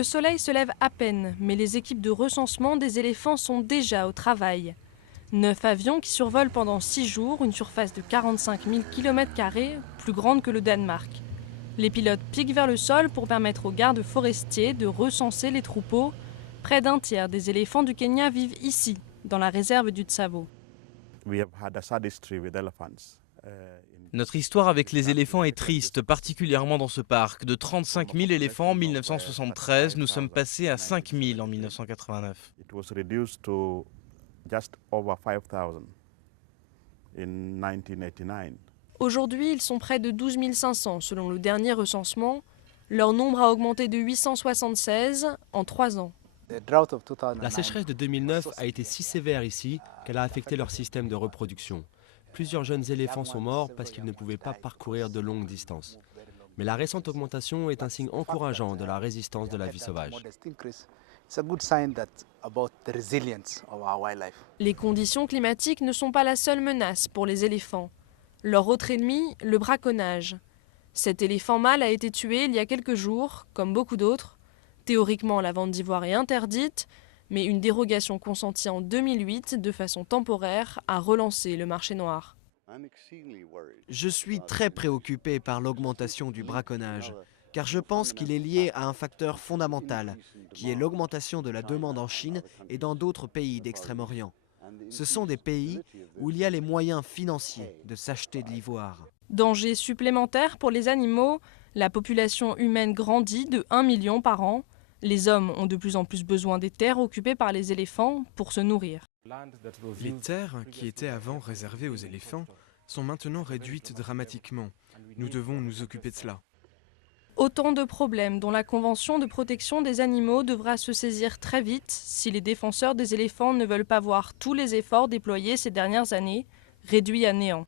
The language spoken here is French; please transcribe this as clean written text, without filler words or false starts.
Le soleil se lève à peine, mais les équipes de recensement des éléphants sont déjà au travail. 9 avions qui survolent pendant 6 jours une surface de 45 000 km², plus grande que le Danemark. Les pilotes piquent vers le sol pour permettre aux gardes forestiers de recenser les troupeaux. Près d'un tiers des éléphants du Kenya vivent ici, dans la réserve du Tsavo. Notre histoire avec les éléphants est triste, particulièrement dans ce parc. De 35 000 éléphants en 1973, nous sommes passés à 5 000 en 1989. Aujourd'hui, ils sont près de 12 500 selon le dernier recensement. Leur nombre a augmenté de 876 en 3 ans. La sécheresse de 2009 a été si sévère ici qu'elle a affecté leur système de reproduction. Plusieurs jeunes éléphants sont morts parce qu'ils ne pouvaient pas parcourir de longues distances. Mais la récente augmentation est un signe encourageant de la résistance de la vie sauvage. Les conditions climatiques ne sont pas la seule menace pour les éléphants. Leur autre ennemi, le braconnage. Cet éléphant mâle a été tué il y a quelques jours, comme beaucoup d'autres. Théoriquement, la vente d'ivoire est interdite, mais une dérogation consentie en 2008 de façon temporaire a relancé le marché noir. Je suis très préoccupé par l'augmentation du braconnage, car je pense qu'il est lié à un facteur fondamental, qui est l'augmentation de la demande en Chine et dans d'autres pays d'Extrême-Orient. Ce sont des pays où il y a les moyens financiers de s'acheter de l'ivoire. Danger supplémentaire pour les animaux, la population humaine grandit de 1 million par an. Les hommes ont de plus en plus besoin des terres occupées par les éléphants pour se nourrir. Les terres, qui étaient avant réservées aux éléphants, sont maintenant réduites dramatiquement. Nous devons nous occuper de cela. Autant de problèmes dont la Convention de protection des animaux devra se saisir très vite si les défenseurs des éléphants ne veulent pas voir tous les efforts déployés ces dernières années réduits à néant.